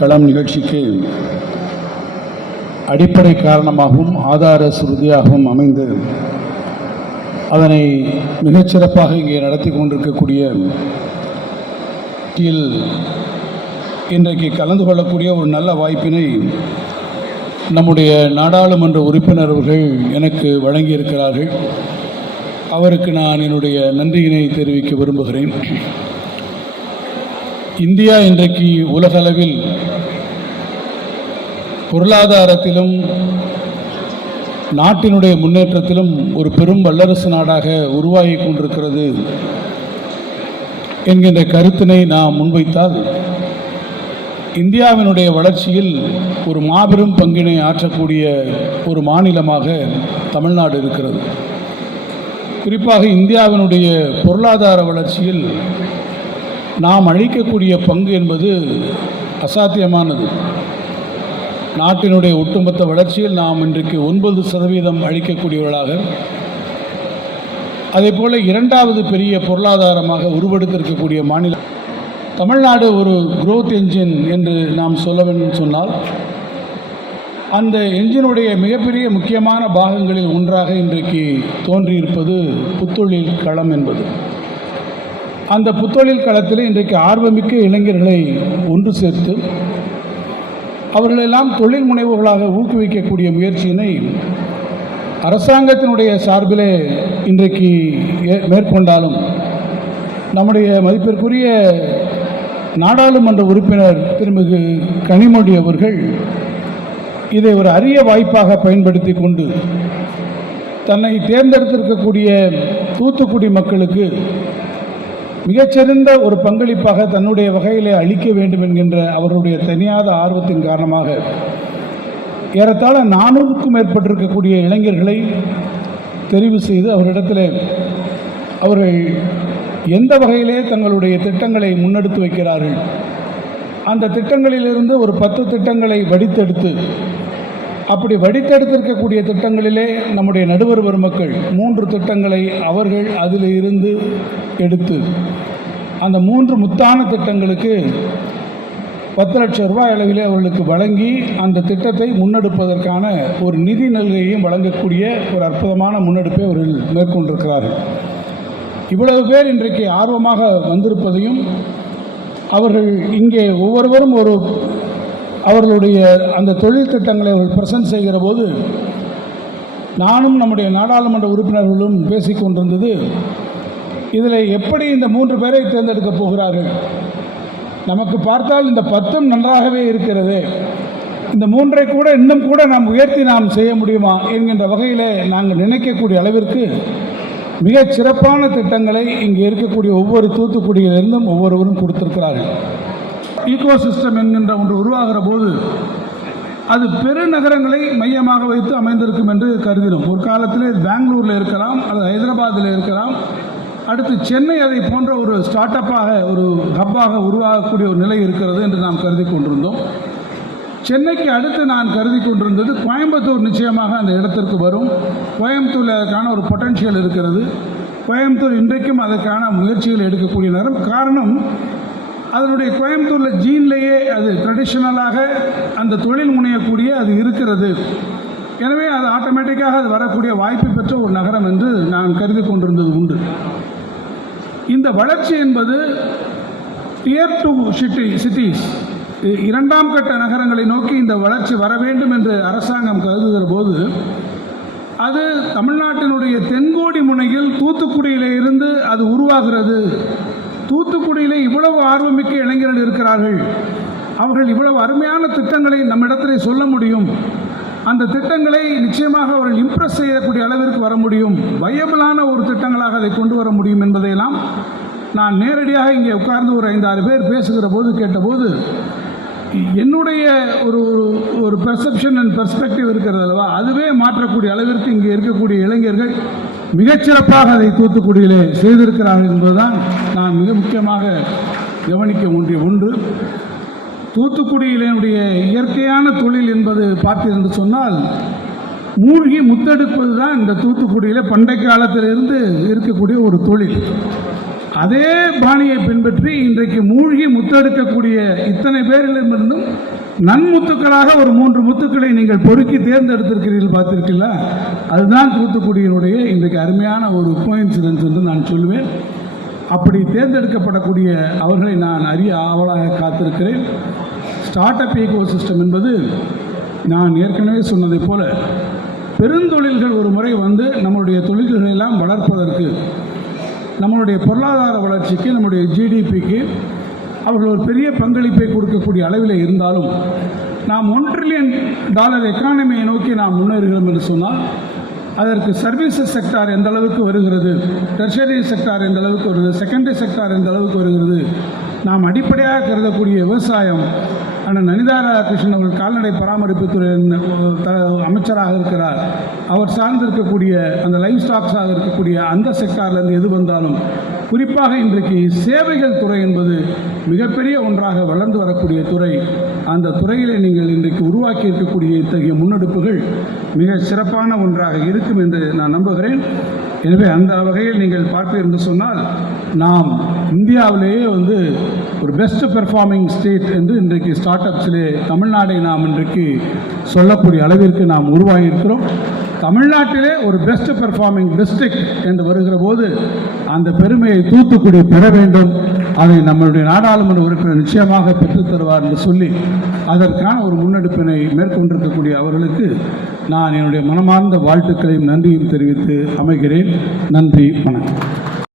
களம் நிகழ்ச்சிக்கு அடிப்படை காரணமாகவும் ஆதார சுருதியாகவும் அமைந்து அதனை மிகச்சிறப்பாக இங்கே நடத்தி கொண்டிருக்கக்கூடிய இன்றைக்கு கலந்து கொள்ளக்கூடிய ஒரு நல்ல வாய்ப்பினை நம்முடைய நாடாளுமன்ற உறுப்பினர்கள் எனக்கு வழங்கியிருக்கிறார்கள். அவருக்கு நான் என்னுடைய நன்றியினை தெரிவிக்க விரும்புகிறேன். இந்தியா இன்றைக்கு உலகளவில் பொருளாதாரத்திலும் நாட்டினுடைய முன்னேற்றத்திலும் ஒரு பெரும் வல்லரசு நாடாக உருவாகி கொண்டிருக்கிறது என்கின்ற கருத்தினை நாம் முன்வைத்தால் இந்தியாவினுடைய வளர்ச்சியில் ஒரு மாபெரும் பங்கினை ஆற்றக்கூடிய ஒரு மாநிலமாக தமிழ்நாடு இருக்கிறது. குறிப்பாக இந்தியாவினுடைய பொருளாதார வளர்ச்சியில் நாம் அளிக்கக்கூடிய பங்கு என்பது அசாத்தியமானது. நாட்டினுடைய ஒட்டுமொத்த வளர்ச்சியில் நாம் இன்றைக்கு 9% அளிக்கக்கூடியவர்களாக, அதே போல் இரண்டாவது பெரிய பொருளாதாரமாக உருவெடுத்திருக்கக்கூடிய மாநிலம் தமிழ்நாடு. ஒரு growth என்ஜின் என்று நாம் சொல்ல வேண்டும் சொன்னால் அந்த என்ஜினுடைய மிகப்பெரிய முக்கியமான பாகங்களில் ஒன்றாக இன்றைக்கு தோன்றியிருப்பது புத்தொழில் களம் என்பது. அந்த புத்தொழில் களத்தில் இன்றைக்கு ஆர்வமிக்க இளைஞர்களை ஒன்று சேர்த்து அவர்களெல்லாம் தொழில் முனைவோர்களாக ஊக்குவிக்கக்கூடிய முயற்சியினை அரசாங்கத்தினுடைய சார்பிலே இன்றைக்கு மேற்கொண்டாலும் நம்முடைய மதிப்பிற்குரிய நாடாளுமன்ற உறுப்பினர் திருமிகு கனிமொழி அவர்கள் இதை ஒரு அரிய வாய்ப்பாக பயன்படுத்தி கொண்டு தன்னை தேர்ந்தெடுத்திருக்கக்கூடிய தூத்துக்குடி மக்களுக்கு மிகச்சிறந்த ஒரு பங்களிப்பாக தன்னுடைய வகையிலே அளிக்க வேண்டும் என்கின்ற அவருடைய தனியாத ஆர்வத்தின் காரணமாக ஏறத்தாழ 400க்கும் மேற்பட்டிருக்கக்கூடிய இளைஞர்களை தெரிவு செய்து அவரிடத்தில் அவர்கள் எந்த வகையிலே தங்களுடைய திட்டங்களை முன்னெடுத்து வைக்கிறார்கள், அந்த திட்டங்களிலிருந்து ஒரு 10 திட்டங்களை வடித்தெடுத்து, அப்படி வடித்தெடுத்திருக்கக்கூடிய திட்டங்களிலே நம்முடைய நடுவர் பெருமக்கள் 3 திட்டங்களை அவர்கள் அதில் இருந்து எடுத்து அந்த 3 முத்தான திட்டங்களுக்கு 10 லட்சம் ரூபாய் அளவிலே அவர்களுக்கு வழங்கி அந்த திட்டத்தை முன்னெடுப்பதற்கான ஒரு நிதி நல்கையையும் வழங்கக்கூடிய ஒரு அற்புதமான முன்னெடுப்பை அவர்கள் மேற்கொண்டிருக்கிறார்கள். இவ்வளவு பேர் இன்றைக்கு ஆர்வமாக வந்திருப்பதையும் அவர்கள் இங்கே ஒவ்வொருவரும் அவர்களுடைய அந்த தொழில் திட்டங்களை அவர்கள் பிரசன்ட் செய்கிற போது நானும் நம்முடைய நாடாளுமன்ற உறுப்பினர்களும் பேசிக்கொண்டிருந்தது, இதில் எப்படி இந்த 3 பேரை தேர்ந்தெடுக்கப் போகிறார்கள்? நமக்கு பார்த்தால் இந்த 10ம் நன்றாகவே இருக்கிறது, இந்த 3ஐ கூட இன்னும் கூட நாம் உயர்த்தி நாம் செய்ய முடியுமா என்கின்ற வகையில் நாங்கள் நினைக்கக்கூடிய அளவிற்கு மிகச் சிறப்பான திட்டங்களை இங்கே இருக்கக்கூடிய ஒவ்வொரு தூத்துக்குடியிலிருந்தும் ஒவ்வொருவரும் கொடுத்திருக்கிறார்கள். ஈகோ சிஸ்டம் என்கின்ற ஒன்று உருவாகிற போது அது பெருநகரங்களை மையமாக வைத்து அமைந்திருக்கும் என்று கருதினோம். ஒரு காலத்தில் பெங்களூரில் இருக்கலாம், அது ஹைதராபாத்தில் இருக்கலாம், அடுத்து சென்னை அதை போன்ற ஒரு ஸ்டார்ட் அப்பாக ஒரு ஹப்பாக உருவாகக்கூடிய ஒரு நிலை இருக்கிறது என்று நாம் கருதி கொண்டிருந்தோம். சென்னைக்கு அடுத்து நான் கருதி கொண்டிருந்தது கோயம்புத்தூர் நிச்சயமாக அந்த இடத்திற்கு வரும். கோயம்புத்தூரில் அதற்கான ஒரு பொட்டன்ஷியல் இருக்கிறது. கோயம்புத்தூர் இன்றைக்கும் அதற்கான முயற்சிகள் எடுக்கக்கூடிய நேரம். காரணம், அதனுடைய கோயம்புத்தூரில் ஜீன்லேயே அது ட்ரெடிஷ்னலாக அந்த தொழில் முனையக்கூடிய அது இருக்கிறது. எனவே அது ஆட்டோமேட்டிக்காக அது வரக்கூடிய வாய்ப்பு பெற்ற ஒரு நகரம் என்று நான் கருதி கொண்டிருந்தது உண்டு. இந்த வளர்ச்சி என்பது Tier 2 சிட்டிஸ், 2ஆம் கட்ட நகரங்களை நோக்கி இந்த வளர்ச்சி வர வேண்டும் என்று அரசாங்கம் கருதுகிற போது அது தமிழ்நாட்டினுடைய தென்கோடி முனையில் தூத்துக்குடியிலே இருந்து அது உருவாகிறது. தூத்துக்குடியிலே இவ்வளவு ஆர்வமிக்க இளைஞர்கள் இருக்கிறார்கள், அவர்கள் இவ்வளவு அருமையான திட்டங்களை நம்மிடத்தில் சொல்ல முடியும், அந்த திட்டங்களை நிச்சயமாக அவர்கள் இம்ப்ரெஸ் செய்யக்கூடிய அளவிற்கு வர முடியும், வயபிளான ஒரு திட்டங்களாக அதை கொண்டு வர முடியும் என்பதையெல்லாம் நான் நேரடியாக இங்கே உட்கார்ந்து ஒரு 5-6 பேர் பேசுகிற போது கேட்டபோது என்னுடைய ஒரு பெர்செப்ஷன் அண்ட் பெர்ஸ்பெக்டிவ் இருக்கிறது அல்லவா, அதுவே மாற்றக்கூடிய அளவிற்கு இங்கே இருக்கக்கூடிய இளைஞர்கள் மிகச்சிறப்பாக அதை தூத்துக்குடியிலே செய்திருக்கிறார்கள் என்பதுதான் நான் மிக முக்கியமாக கவனிக்க வேண்டிய ஒன்று. தூத்துக்குடியினுடைய இயற்கையான தொழில் என்பது பார்த்தீர்கள் சொன்னால் மூழ்கி முத்தெடுப்பது தான் இந்த தூத்துக்குடியில் பண்டை காலத்திலிருந்து இருக்கக்கூடிய ஒரு தொழில். அதே பாணியை பின்பற்றி இன்றைக்கு மூழ்கி முத்தெடுக்கக்கூடிய இத்தனை பேரிடமிருந்தும் நன்முத்துக்களாக ஒரு 3 முத்துக்களை நீங்கள் பொறுக்கி தேர்ந்தெடுத்திருக்கிறீர்கள், பார்த்திருக்கீங்களா? அதுதான் தூத்துக்குடியினுடைய இன்றைக்கு அருமையான ஒரு கோயின்சிடன்ஸ் என்று நான் சொல்வேன். அப்படி தேர்ந்தெடுக்கப்படக்கூடிய அவர்களை நான் அறிய ஆவலாக காத்திருக்கிறேன். ஸ்டார்ட் அப் ஈகோ சிஸ்டம் என்பது நான் ஏற்கனவே சொன்னதைப் போல பெருந்தொழில்கள் ஒரு முறை வந்து நம்மளுடைய தொழில்களை எல்லாம் வளர்ப்பதற்கு, நம்மளுடைய பொருளாதார வளர்ச்சிக்கு, நம்முடைய ஜிடிபிக்கு அவர்கள் ஒரு பெரிய பங்களிப்பை கொடுக்கக்கூடிய அளவில் இருந்தாலும் நாம் $1 ட்ரில்லியன் எக்கானமியை நோக்கி நாம் முன்னேறுகிறோம் என்று சொன்னால் அதற்கு சர்வீசஸ் செக்டார் எந்த அளவுக்கு வருகிறது, டெர்ஷரி செக்டார் எந்த அளவுக்கு வருகிறது, செகண்டரி செக்டார் எந்த அளவுக்கு வருகிறது, நாம் அடிப்படையாக கருதக்கூடிய விவசாயம், அண்ணன் அனிதா ராதாகிருஷ்ணன் அவர்கள் கால்நடை பராமரிப்புத்துறை அமைச்சராக இருக்கிறார், அவர் சார்ந்திருக்கக்கூடிய அந்த லைஃப் ஸ்டாக்ஸாக இருக்கக்கூடிய அந்த செக்டார்லேருந்து எது வந்தாலும், குறிப்பாக இன்றைக்கு சேவைகள் துறை என்பது மிகப்பெரிய ஒன்றாக வளர்ந்து வரக்கூடிய துறை. அந்த துறையிலே நீங்கள் இன்றைக்கு உருவாக்கி இருக்கக்கூடிய இத்தகைய முன்னெடுப்புகள் மிக சிறப்பான ஒன்றாக இருக்கும் என்று நான் நம்புகிறேன். எனவே அந்த வகையில் நீங்கள் பார்ப்பீர்கள் என்று சொன்னால் நாம் இந்தியாவிலேயே வந்து ஒரு பெஸ்ட் பெர்ஃபார்மிங் ஸ்டேட் என்று இன்றைக்கு ஸ்டார்ட் அப்ஸிலே தமிழ்நாடை நாம் இன்றைக்கு சொல்லக்கூடிய அளவிற்கு நாம் உருவாகியிருக்கிறோம். தமிழ்நாட்டிலே ஒரு பெஸ்ட் பெர்ஃபார்மிங் டிஸ்ட்ரிக்ட் என்று வருகிற போது அந்த பெருமையை தூத்துக்குடி பெற வேண்டும். அதை நம்மளுடைய நாடாளுமன்ற உறுப்பினர் நிச்சயமாக பெற்றுத் தருவார் என்று சொல்லி அதற்கான ஒரு முன்னெடுப்பினை மேற்கொண்டிருக்கக்கூடிய அவர்களுக்கு நான் என்னுடைய மனமார்ந்த வாழ்த்துக்களையும் நன்றியும் தெரிவித்து அமைகிறேன். நன்றி, வணக்கம்.